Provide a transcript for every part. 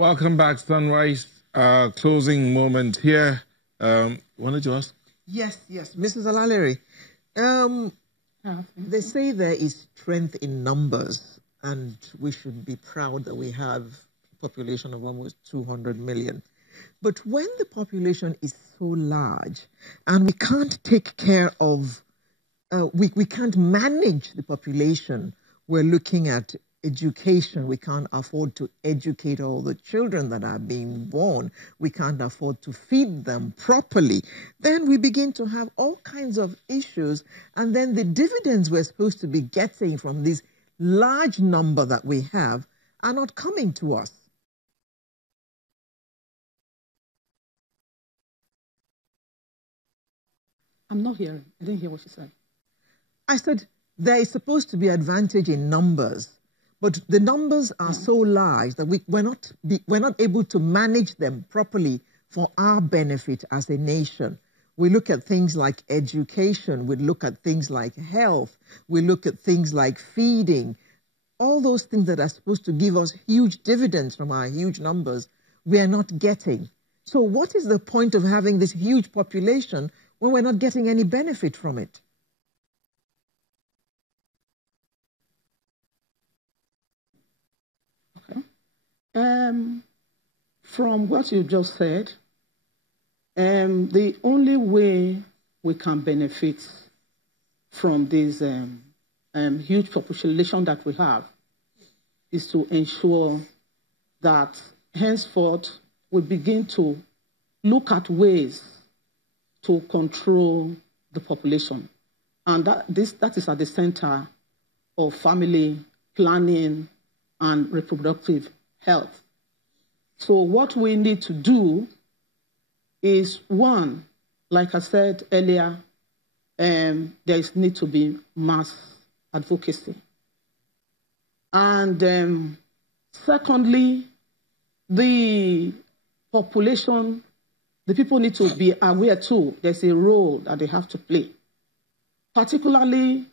Welcome back, Sunrise. Closing moment here. Wanted to ask? Yes, Mrs. Alaleri. They say there is strength in numbers, and we should be proud that we have a population of almost 200 million. But when the population is so large and we can't take care of, we can't manage the population, we're looking at education. We can't afford to educate all the children that are being born. We can't afford to feed them properly. Then we begin to have all kinds of issues. And then the dividends we're supposed to be getting from this large number that we have are not coming to us. I'm not hearing. I didn't hear what you said. I said there is supposed to be advantage in numbers. But the numbers are so large that we're not able to manage them properly for our benefit as a nation. We look at things like education, we look at things like health, we look at things like feeding. All those things that are supposed to give us huge dividends from our huge numbers, we are not getting. So what is the point of having this huge population when we're not getting any benefit from it? From what you just said, the only way we can benefit from this huge population that we have is to ensure that henceforth we begin to look at ways to control the population. And that is at the center of family planning and reproductive health. So what we need to do is, one, like I said earlier, there is need to be mass advocacy. And secondly, the population, the people need to be aware too. There's a role that they have to play. Particularly,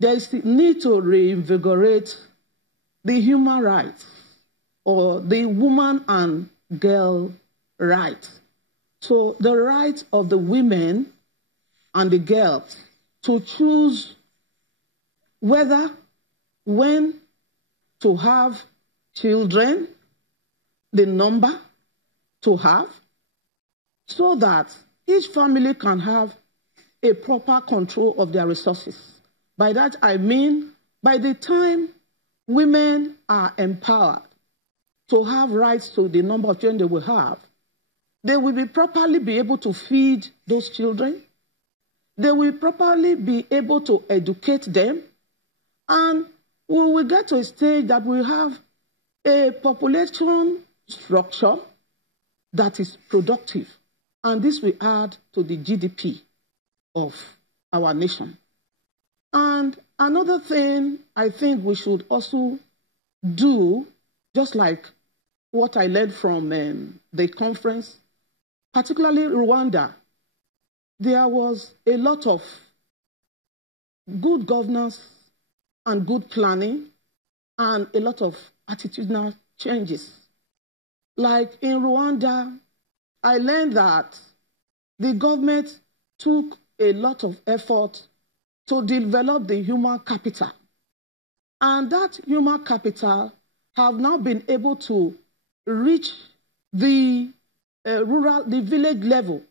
there is the need to reinvigorate the human rights, or the woman and girl rights. So the right of the women and the girls to choose whether, when to have children, the number to have, so that each family can have a proper control of their resources. By that I mean, by the time women are empowered to have rights to the number of children they will have, they will be properly be able to feed those children. They will properly be able to educate them. And we will get to a stage that we have a population structure that is productive. And this will add to the GDP of our nation. And another thing I think we should also do, just like what I learned from the conference, particularly Rwanda, there was a lot of good governance and good planning and a lot of attitudinal changes. Like in Rwanda, I learned that the government took a lot of effort to develop the human capital. And that human capital have now been able to reach the the village level,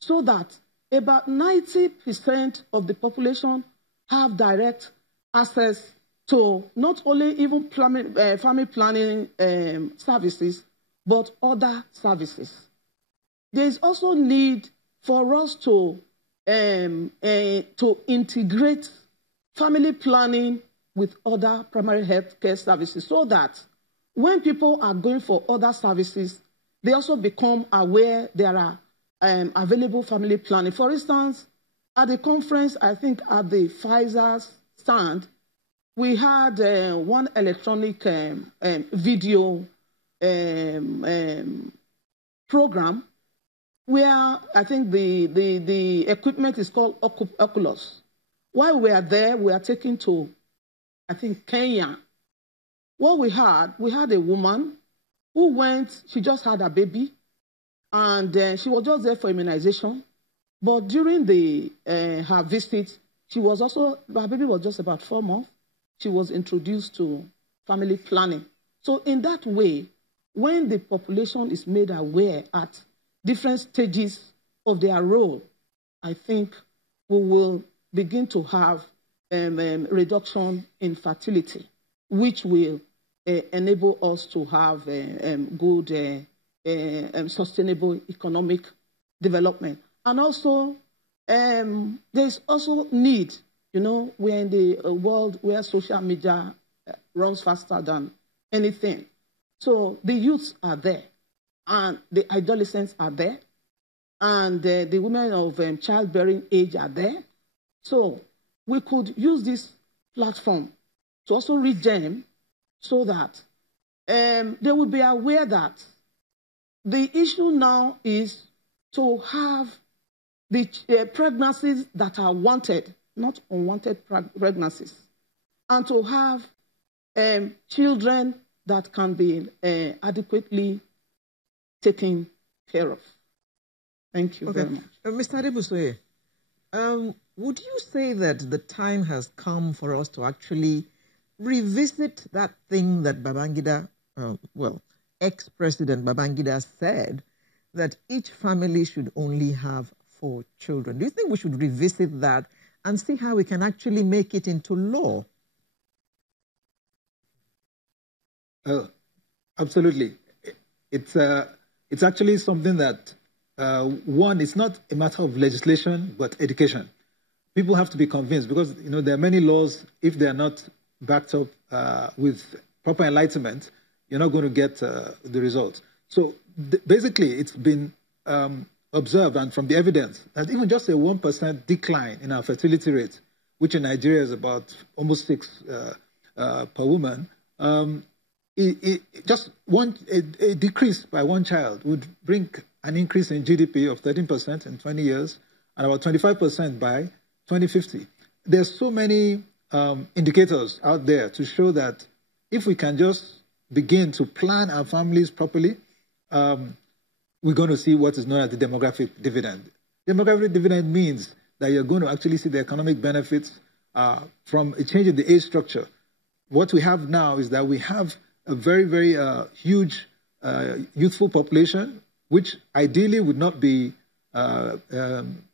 so that about 90% of the population have direct access to not only even family planning services, but other services. There is also need for us to integrate family planning with other primary health care services, so that when people are going for other services, they also become aware there are available family planning. For instance, at the conference, I think at the Pfizer stand, we had one electronic video program where I think the equipment is called Oculus. While we are there, we are taken to, I think, Kenya. What we had a woman who went, she just had a baby, and she was just there for immunization. But during her visit, her baby was just about 4 months. She was introduced to family planning. So in that way, when the population is made aware at different stages of their role, I think we will begin to have reduction in fertility, which will enable us to have good, sustainable economic development. And also, there's also need, we're in the world where social media runs faster than anything. So the youths are there, and the adolescents are there, and the women of childbearing age are there. So we could use this platform to also reach them so that they will be aware that the issue now is to have the pregnancies that are wanted, not unwanted pregnancies, and to have children that can be adequately taken care of. Thank you very much. Mr. Adebusoye, would you say that the time has come for us to actually revisit that thing that Babangida, ex-President Babangida said, that each family should only have 4 children? Do you think we should revisit that and see how we can actually make it into law? Absolutely. It's actually something that, one, it's not a matter of legislation, but education. People have to be convinced because, there are many laws, if they are not backed up with proper enlightenment, you're not going to get the results. So basically, it's been observed, and from the evidence, that even just a 1% decline in our fertility rate, which in Nigeria is about almost 6 per woman, just a decrease by 1 child would bring an increase in GDP of 13% in 20 years and about 25% by 2050. There's so many indicators out there to show that if we can just begin to plan our families properly, we're going to see what is known as the demographic dividend. Demographic dividend means that you're going to actually see the economic benefits from a change in the age structure. What we have now is that we have a very, very huge youthful population, which ideally would not be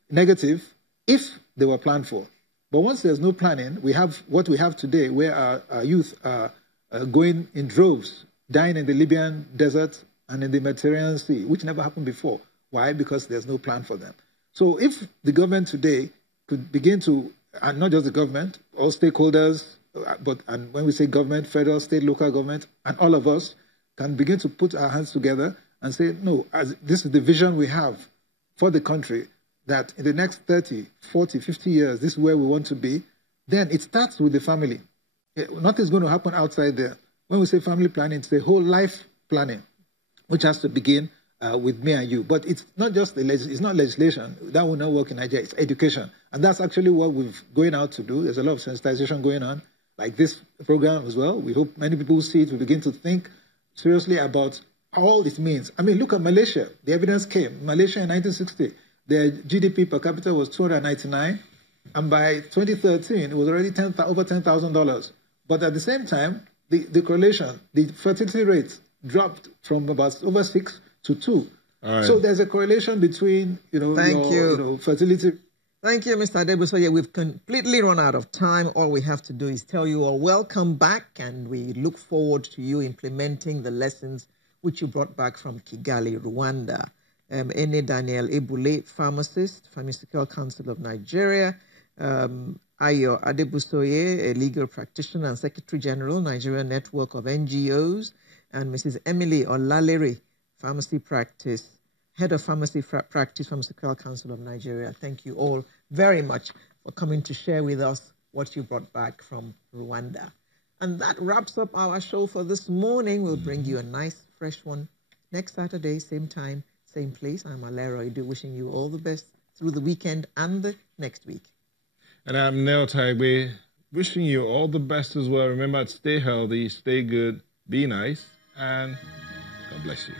negative if they were planned for. But once there's no planning, we have what we have today, where our youth are going in droves, dying in the Libyan desert and in the Mediterranean Sea, which never happened before. Why? Because there's no plan for them. So if the government today could begin to, and not just the government, all stakeholders, and when we say government, federal, state, local government, and all of us can begin to put our hands together and say, no, this is the vision we have for the country, that in the next 30, 40, 50 years, this is where we want to be, then it starts with the family. Nothing's going to happen outside there. When we say family planning, it's the whole life planning, which has to begin with me and you. But it's not just it's not legislation. That will not work in Nigeria. It's education. And that's actually what we're going out to do. There's a lot of sensitization going on, like this program as well. We hope many people see it. We begin to think seriously about all it means. I mean, look at Malaysia. The evidence came. Malaysia in 1960, their GDP per capita was $299. And by 2013, it was already over $10,000. But at the same time, the correlation, the fertility rate dropped from about over 6 to 2. Right. So there's a correlation between, fertility. Thank you, Mr. Adebusoye. We've completely run out of time. All we have to do is tell you all welcome back, and we look forward to you implementing the lessons which you brought back from Kigali, Rwanda. Ene Daniel Ebule, pharmacist, Pharmaceutical Council of Nigeria. Ayo Adebusoye, a legal practitioner and Secretary General, Nigeria Network of NGOs. And Mrs. Emily Olalere, pharmacy practice, Head of Pharmacy Practice, Pharmaceutical Council of Nigeria. Thank you all very much for coming to share with us what you brought back from Rwanda. And that wraps up our show for this morning. We'll bring you a nice, fresh one next Saturday, same time, same place. I'm Alera Idu, wishing you all the best through the weekend and the next week. And I'm Nel Taigbe, wishing you all the best as well. Remember to stay healthy, stay good, be nice, and God bless you.